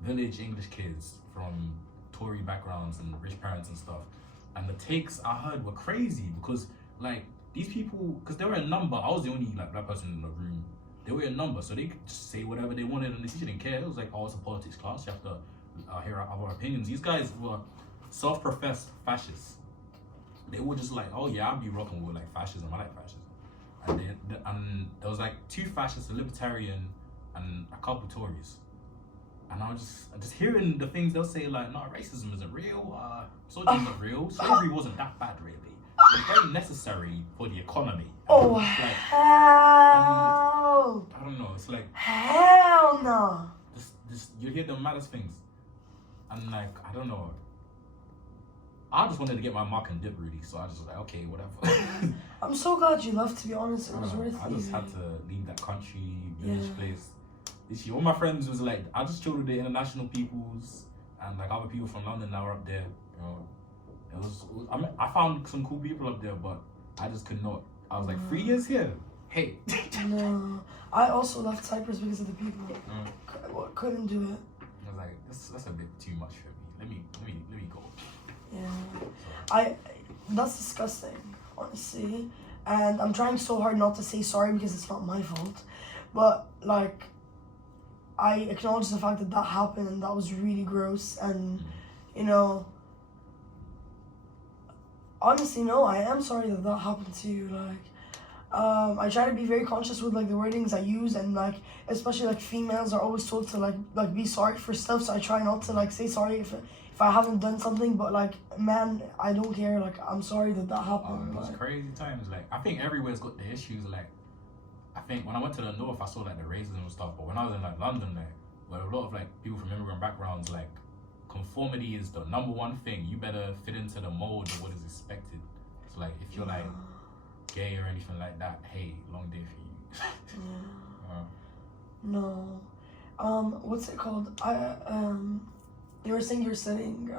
village English kids from Tory backgrounds and rich parents and stuff. And the takes I heard were crazy because, like, these people, because they were a number, I was the only like black person in the room. They were a number, so they could just say whatever they wanted, and the teacher didn't care. It was like, oh, it's a politics class, you have to hear our opinions. These guys were self-professed fascists. They were just like, oh yeah, I'll be rocking with like fascism. I like fascism. And there was like 2 fascists, a libertarian, and a couple Tories. And I was just hearing the things they'll say, like, no, racism isn't real, socialism isn't real, slavery wasn't that bad, really. It was very necessary for the economy. Oh, like, hell! I don't know, it's like, Hell no! this you hear the maddest things. And like, I don't know. I just wanted to get my mark and dip, really, so I just was like, okay, whatever. I'm so glad you left, to be honest. It was worth it. I just had to leave that country, village Yeah. place. This year, all my friends was like, I just chilled with the international peoples and like other people from London that were up there. You know, I mean, I found some cool people up there, but I just could not. I was like, 3 years here. Hey. No, I also left Cyprus because of the people. Couldn't do it. I was like, that's a bit too much for me. Let me go. Yeah, that's disgusting, honestly. And I'm trying so hard not to say sorry because it's not my fault, but like, I acknowledge the fact that that happened and that was really gross. And you know, honestly, no, I am sorry that that happened to you. Like, I try to be very conscious with like the wordings I use, and like especially like females are always told to like be sorry for stuff. So I try not to like say sorry if I haven't done something. But like, man, I don't care. Like, I'm sorry that happened. It was crazy times. Like, I think everywhere's got the issues. Like, I think when I went to the north, I saw like the racism and stuff. But when I was in like London, like, where a lot of like people from immigrant backgrounds, like, conformity is the #1 thing. You better fit into the mold of what is expected. So like, if you're like gay or anything like that, hey, long day for you. No. What's it called? You were saying you're studying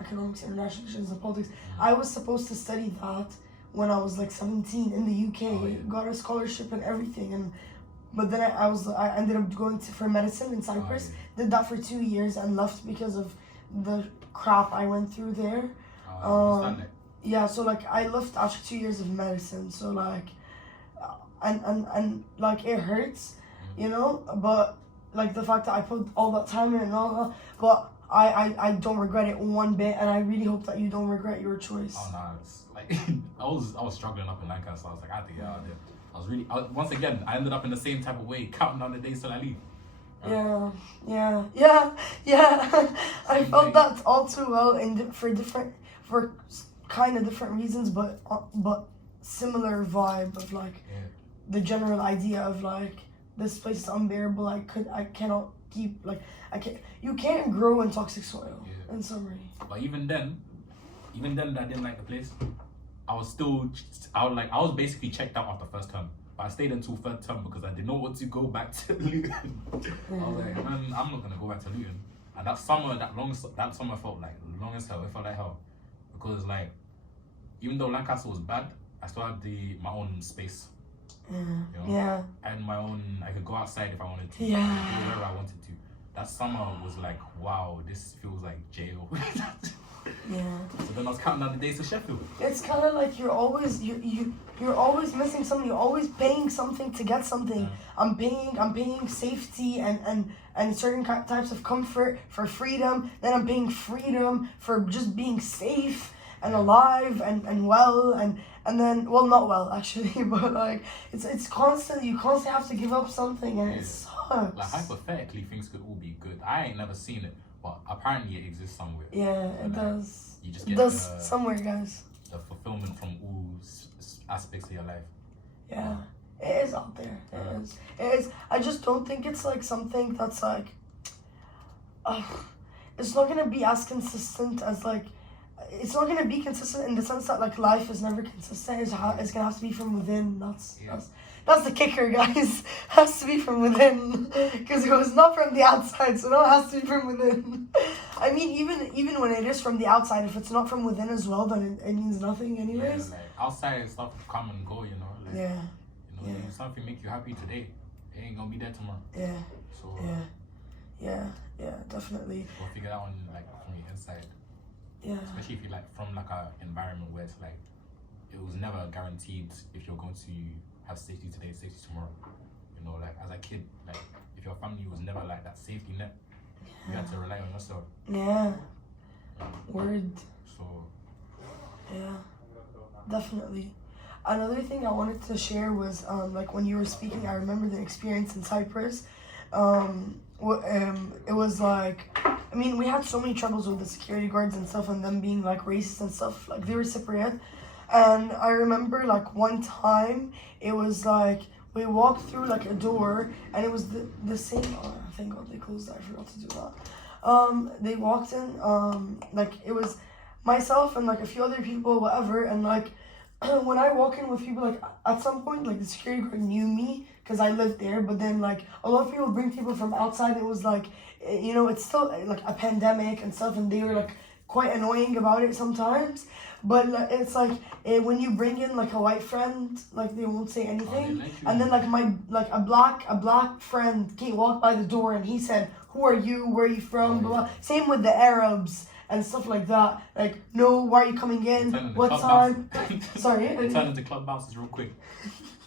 economics, international relations, and politics. I was supposed to study that when I was like 17 in the UK. Oh, yeah. Got a scholarship and everything, but then I ended up going for medicine in Cyprus. Oh, yeah. Did that for 2 years and left because of the crap I went through there. Yeah, so like I left after 2 years of medicine. So like, and like it hurts, you know. But like the fact that I put all that time in and all that, but I don't regret it one bit, and I really hope that you don't regret your choice. Oh no, it's like I was struggling up in Lancaster. I was like, I had to get out of there. Once again, I ended up in the same type of way, counting down the days till I leave. Yeah. I felt that all too well for kind of different reasons, but similar vibe of like the general idea of like, this place is unbearable. I cannot keep like you can't grow in toxic soil. In summary. But even then that I didn't like the place. I was basically checked out after first term. But I stayed until third term because I didn't know what to go back to Luton. I was like, man, I'm not gonna go back to Luton. And that summer felt like long as hell. It felt like hell. Because like, even though Lancaster was bad, I still had my own space. You know? Yeah. And my own, I could go outside if I wanted to. Yeah. Do whatever I wanted to. That summer was like, wow, this feels like jail. Yeah. So then I was counting down the days to Sheffield. It's kind of like you're always missing something. You're always paying something to get something. Yeah. I'm paying safety and certain types of comfort for freedom. Then I'm paying freedom for just being safe and alive and well and then, well, not well actually, but like it's constant. You constantly have to give up something, and it sucks. Like, hypothetically, things could all be good. I ain't never seen it, but apparently it exists somewhere. Yeah, it does. you just get That's somewhere, guys. the fulfillment from all aspects of your life. Yeah, it is out there. It is. It is. I just don't think it's like something that's like. It's not gonna be as consistent as like. It's not gonna be consistent in the sense that like life is never consistent. It's gonna have to be from within. That's the kicker, guys. Has to be from within, because it was not from the outside. So no, it has to be from within. I mean, even when it is from the outside, if it's not from within as well, then it means nothing, anyways. Yeah, like outside stuff come and go, you know. Like, Yeah. You know, if something make you happy today, it ain't gonna be there tomorrow. Yeah. So Yeah, definitely. we'll figure that one like from your inside. Yeah. Especially if you're like from like a environment where it's like it was never guaranteed if you're going to have safety today, safety tomorrow. You know, like as a kid, like if your family was never like that safety net, you had to rely on yourself. Yeah. Word. So Yeah. Definitely. Another thing I wanted to share was like when you were speaking, I remember the experience in Cyprus. It was like, I mean, we had so many troubles with the security guards and stuff, and them being like racist and stuff. Like they were Cypriot, and I remember like one time it was like we walked through like a door, and it was the same. Oh, thank God they closed that. I forgot to do that. They walked in. Like it was myself and like a few other people, whatever, and like. When I walk in with people, like at some point, like the security guard knew me because I lived there. But then, like a lot of people bring people from outside. It was like, you know, it's still like a pandemic and stuff, and they were like quite annoying about it sometimes. But like, it's like when you bring in like a white friend, like they won't say anything. And then like a black friend walked by the door, and he said, "Who are you? Where are you from?" Blah, blah. Same with the Arabs. And stuff like that. Like, no, why are you coming in? What time? Sorry? They turn into club bouncers real quick.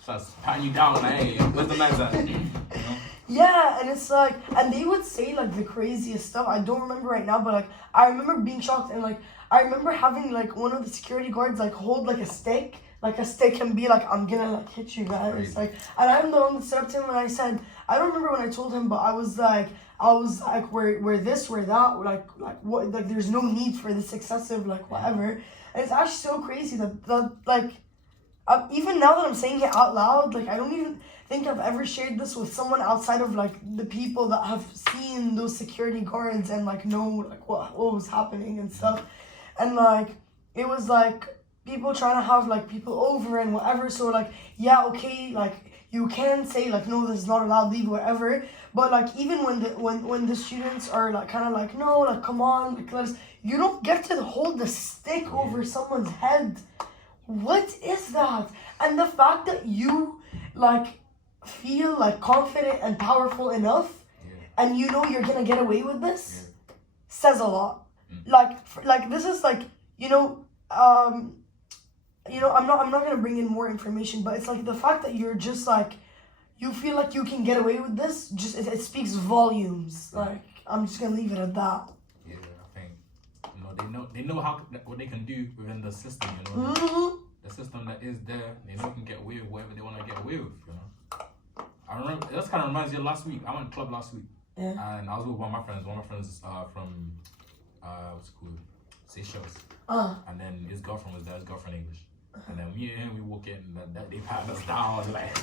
Just patting you down, like, hey, where's the knives at? You know? Yeah, and it's like, and they would say like the craziest stuff. I don't remember right now, but like, I remember being shocked, and like, I remember having like one of the security guards like hold like a stick. Like a stick and be like, I'm gonna like hit you guys. Crazy. Like, and I'm the one that stood up to him and I said, I don't remember when I told him, but I was like, we're this, we're that, like what, like there's no need for this excessive, like whatever. And it's actually so crazy that like, even now that I'm saying it out loud, like I don't even think I've ever shared this with someone outside of like the people that have seen those security guards and like know like what was happening and stuff. And like, it was like, people trying to have like people over and whatever, so like yeah, okay, like you can say like no, this is not allowed, leave, whatever, but like even when the students are like kind of like no, like come on, like let us, you don't get to hold the stick over someone's head. What is that? And the fact that you like feel like confident and powerful enough, and you know you're gonna get away with this, says a lot. Like this is like, you know, I'm not gonna bring in more information, but it's like the fact that you're just like, you feel like you can get away with this, just it speaks volumes. Like I'm just gonna leave it at that. Yeah, I think they know how what they can do within the system. You know, the system that is there, they know can get away with whatever they want to get away with. You know, I remember that kind of reminds me of last week. I went to club last week, and I was with one of my friends. One of my friends from what's it called, Seychelles, and then his girlfriend was there. His girlfriend English. And then me and him, we walk in, and they pat us down, like,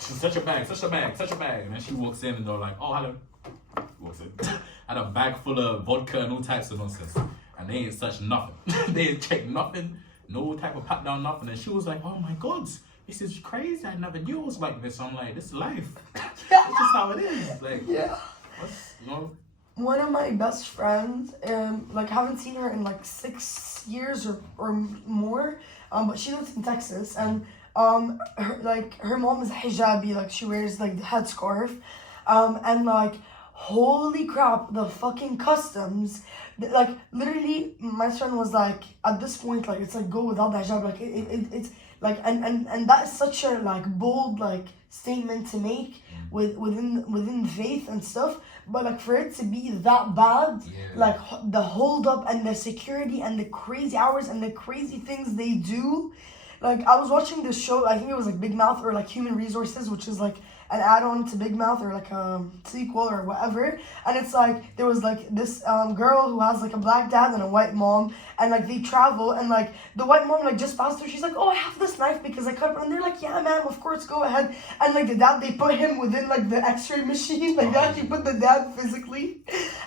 such a bag. And then she walks in, and they're like, oh, hello. Walks in. Had a bag full of vodka and all types of nonsense. And they ain't touched nothing. They ain't checked nothing, no type of pat down, nothing. And she was like, oh my God, this is crazy. I never knew it was like this. I'm like, this is life. It's just how it is. Like, yeah. You know? One of my best friends, like haven't seen her in like 6 years or more, but she lives in Texas, and her mom is hijabi, like she wears like the headscarf, and like holy crap, the fucking customs, like literally my friend was like, at this point, like it's like go without the hijab, like it's like and that is such a like bold like statement to make within faith and stuff. But like for it to be that bad, like the hold up and the security and the crazy hours and the crazy things they do. Like I was watching this show, I think it was like Big Mouth or like Human Resources, which is like an add-on to Big Mouth or like a sequel or whatever, and it's like there was like this girl who has like a black dad and a white mom, and like they travel, and like the white mom like just passed through, she's like, oh, I have this knife because I cut it, and they're like, yeah ma'am, of course, go ahead, and like the dad, they put him within like the x-ray machine, like they actually put the dad physically,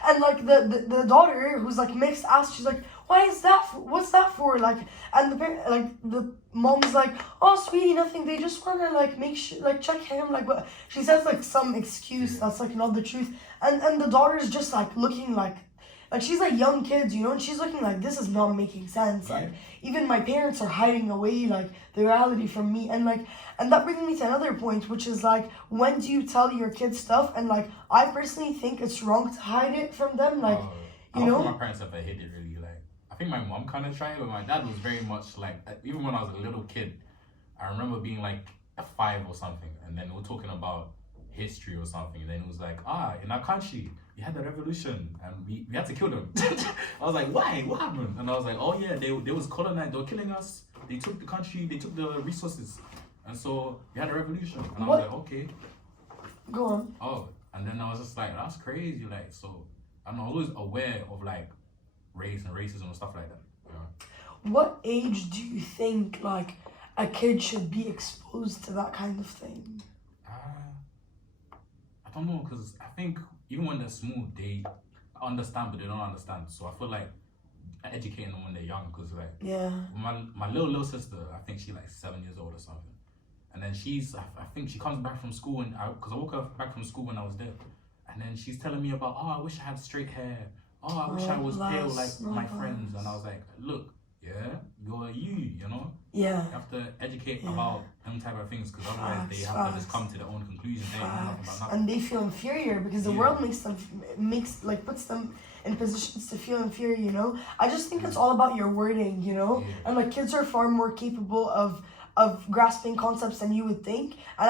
and like the daughter who's like mixed asked, she's like, why is that for? What's that for? Like, and the parent, like the mom's like, oh sweetie, nothing, they just want to like make sure, like check him, like, but she says like some excuse that's like not the truth, and the daughter's just like looking like she's like young kids, you know, and she's looking like, this is not making sense, like even my parents are hiding away like the reality from me, and that brings me to another point, which is like, when do you tell your kids stuff? And like, I personally think it's wrong to hide it from them, like, you know, my parents ever hid it really, like, I think my mom kind of tried, but my dad was very much like, even when I was a little kid, I remember being like 5 or something, and then we were talking about history or something, and then it was like, in our country, we had the revolution, and we had to kill them. I was like, why? What happened? And I was like, oh yeah, they was colonized, they were killing us, they took the country, they took the resources, and so we had a revolution. And I was like, okay. Go on. Oh, and then I was just like, that's crazy, like, so I'm always aware of like race and racism and stuff like that. Yeah. What age do you think like a kid should be exposed to that kind of thing? I don't know, because I think even when they're small, they understand, but they don't understand. So I feel like educating them when they're young, because like, yeah, my little sister, I think she's like 7 years old or something, and then I think she comes back from school, and because I woke her back from school when I was there, and then she's telling me about, I wish I had straight hair, I wish I was pale like my friends, and I was like, look, yeah, you're you know? Yeah. You have to educate about them type of things, because otherwise they have to just come to their own conclusions. They don't know nothing about nothing. And they feel inferior because the world puts them in positions to feel inferior, you know? I just think it's all about your wording, you know? Yeah. And like, kids are far more capable of grasping concepts than you would think. And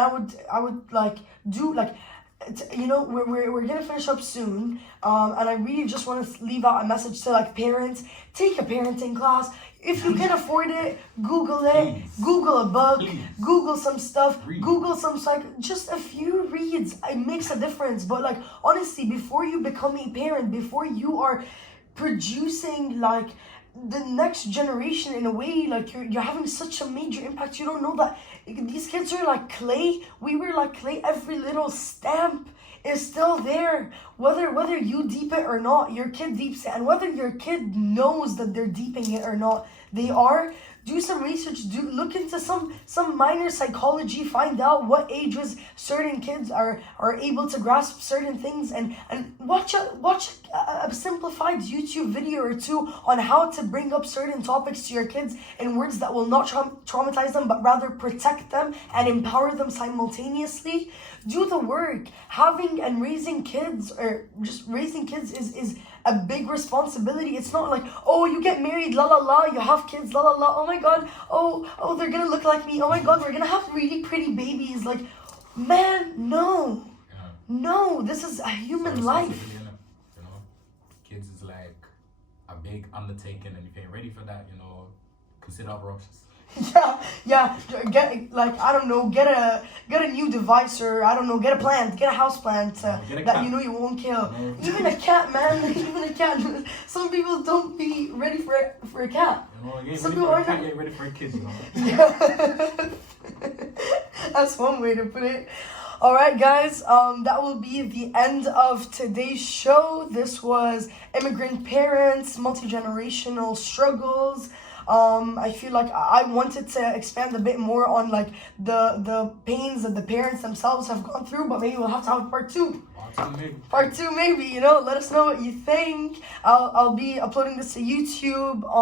I would like do like, you know, we're gonna finish up soon, and I really just want to leave out a message to like parents. Take a parenting class if you can afford it. Google it. Please. Google a book. Please. Google some stuff. Read. Google some just a few reads. It makes a difference. But like, honestly, before you become a parent, before you are producing like the next generation in a way, like you're having such a major impact, you don't know that these kids are like clay. We were like clay. Every little stamp is still there, whether you deep it or not, your kid deeps it, and whether your kid knows that they're deeping it or not, they are. Do some research, look into some minor psychology, find out what ages certain kids are able to grasp certain things, and watch a simplified YouTube video or two on how to bring up certain topics to your kids in words that will not traumatize them, but rather protect them and empower them simultaneously. Do the work. Having and raising kids, or just raising kids, is a big responsibility. It's not like, oh, you get married, la la la, you have kids, la la la, oh my god, oh they're gonna look like me, oh my god, we're gonna have really pretty babies. Like, man, no. Yeah. No, this is a human life. You know, kids is like a big undertaking, and if you're ready for that, you know, consider other options. Yeah. Get like, I don't know, get a new device, or I don't know, get a plant, get a house plant that you know you won't kill. No. Even a cat, man. Even a cat. Some people don't be ready for a cat. You know, some people aren't ready for a kid. You know. Yeah. That's one way to put it. All right, guys, that will be the end of today's show. This was Immigrant Parents, Multi-Generational Struggles. I feel like I wanted to expand a bit more on like the pains that the parents themselves have gone through, but maybe we'll have to have part two. Part two, maybe, you know. Let us know what you think. I'll be uploading this to YouTube on